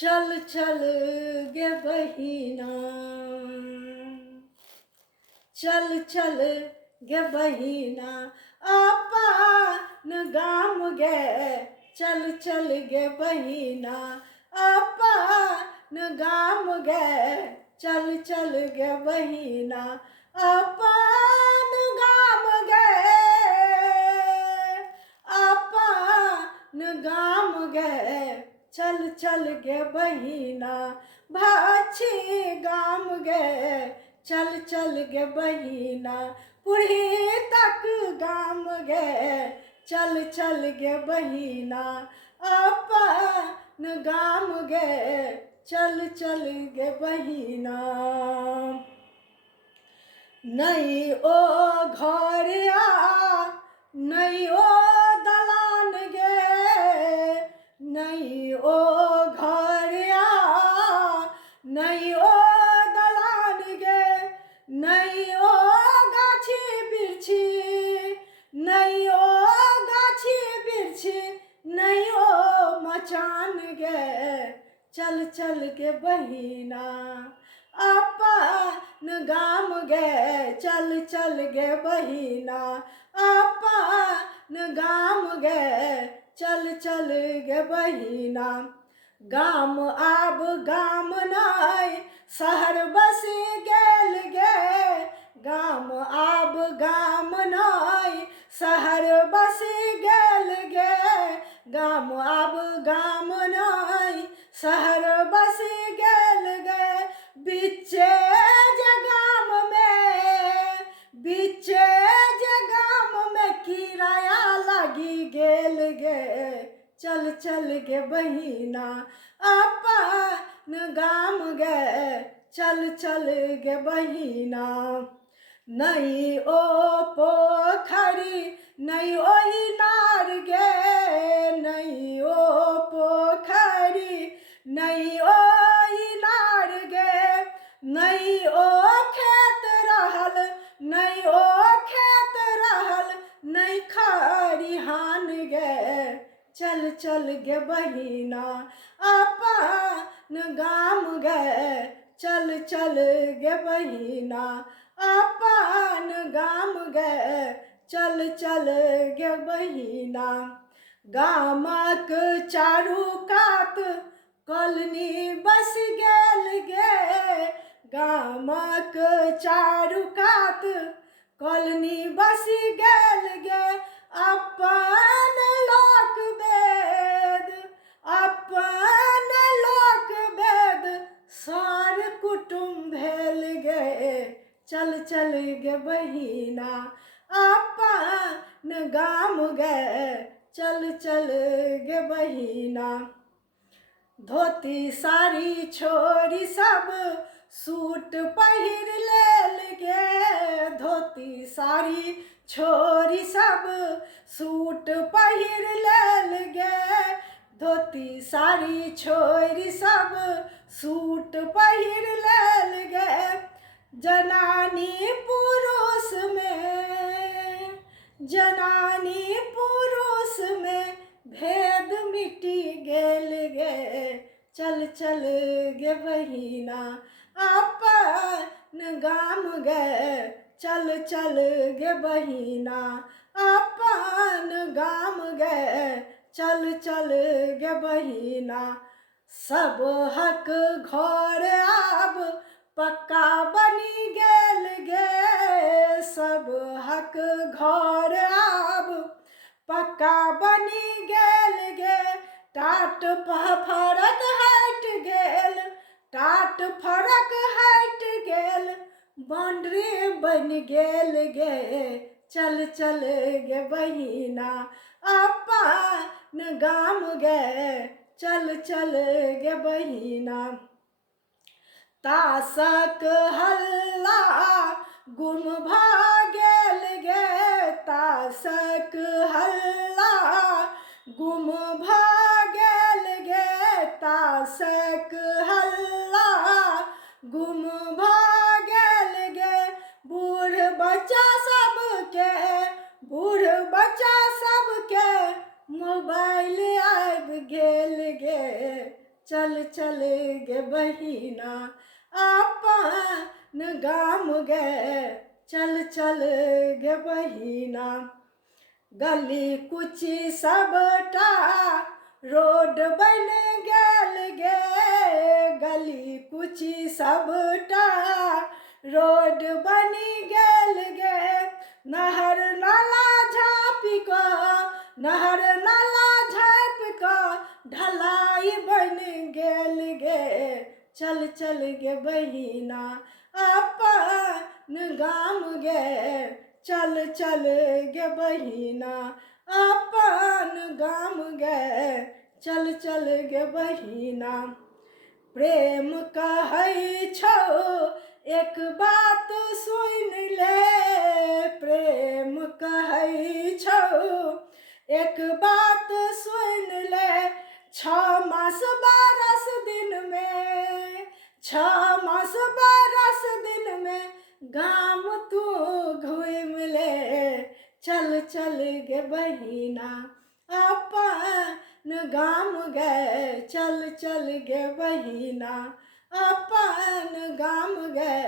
चल चल गे बहिना, चल चल गे बहिना, अपन गाम गे। चल चल गे बहिना, अपन गाम गे। चल चल गे बहिना, अपन गाम गे। अपन गाम गे। चल चल गे बहिना, भाछी गाम गे। चल चल गे बहिना, पुरही तक गाम गे। चल चल गे बहिना, अपन गाम गे। चल चल गे बहिना। नहीं ओ घर नहीं ओ दलान गे। नहीं ओ घर नहीं ओ दलान गे। नहीं ओ गाछी बिरछी, नहीं ओ गाछी बिरछी, नहीं ओ मचान गे। चल चल गे बहिना, अपन गाम गे। चल चल गे बहिना, अपन गाम गे। चल चल गे बहिना। गाम आब गाम नहीं, शहर बसी गेल गे। गाम आब गाम नहीं, शहर बसी गेल गे। गाम आब गाम नहीं, शहर बसी गेल गे। बिचे जगाम में, बिचे जगाम में किराया लगी गेल गे। चल चल गे बहिना, अपन गाम गे। चल चल गे बहिना। नहीं ओ पोखरी नहीं ओ इनार गे। नहीं ओ पोखरी नहीं ओ इनार गे। नहीं ओ खेत रहल, नहीं ओ खेत रहल, नहीं खरिहान गे। चल चल गे बहिना, अपन गाम गे। चल चल गे बहिना, अपन गाम गे। चल चल गे बहिना। गामक चारू कात कॉलोनी बस गेल गे। गामक चारू कात कॉलोनी बस गेल गे। अपन लोक वेद, अपन लोक वेद, सार कुटुम्ब भेल गे। चल चल गे बहिना, अपन गाम गे। चल चल गे बहिना। धोती साड़ी छोरी सब सूट पहिर लेल गे। धोती साड़ी छोरी सब सूट पहिर लेल गे। धोती साड़ी छोरी सब सूट पहिर लेल गे। जनानी पुरुष में, जनानी पुरुष में भेद मिटी गेल गे। चल चल गे बहिना, अपन गाम गे। चल चल गे बहिना, अपन गाम गे। चल चल गे बहिना। सब हक घर आब पक्का बनी गेल गे। सब हक घर आब पक्का बनी गेल गे। टाट फरक हट गेल, टाट फरक हट गेल, बाउंड्री बन गेल गे। चल चल गे बहिना, अपन गाम गे। चल चल गे बहिना। ताशक हल्ला गुम भ गेल गे। ताशक हल्ला गुम भ गेल गे। ताशक हल्ला गुम भ गेल गे। बूढ़ बच्चा सबके, बूढ़ बच्चा सबके मोबाइल आबि गेल गे। चल चल गे बहिना अपन गाम गे चल चल गे बहिना। गली कुची सबटा रोड बन गेल गे, गली कुची सबटा रोड बनी गेल गे। नहर नाला झाँपि कऽ, नहर नाला झाँपि कऽ ढलाई बन गेल गे। चल चल गे बहिना अपन गाम गे चल चल गे बहिना अपन गाम गे चल चल गे बहिना। प्रेम कहै छौ एक बात सुन ले, प्रेम कहै छौ एक बात सुन ले। 6 मास 12 दिन में, 6 मास 12 दिन में गाम तू घूम ले। चल चल गे बहिना अपन गाम गे चल चल गे बहिना अपन गाम गे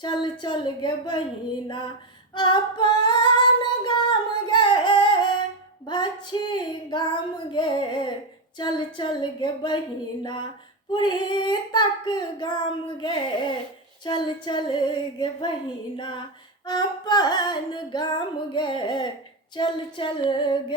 चल चल गे बहिना अपन गाम गे भच्छी गाम गे चल चल गे बहिना। पुरी तक गाम गे चल चल गे बहिना अपन गाम गे चल चल गे।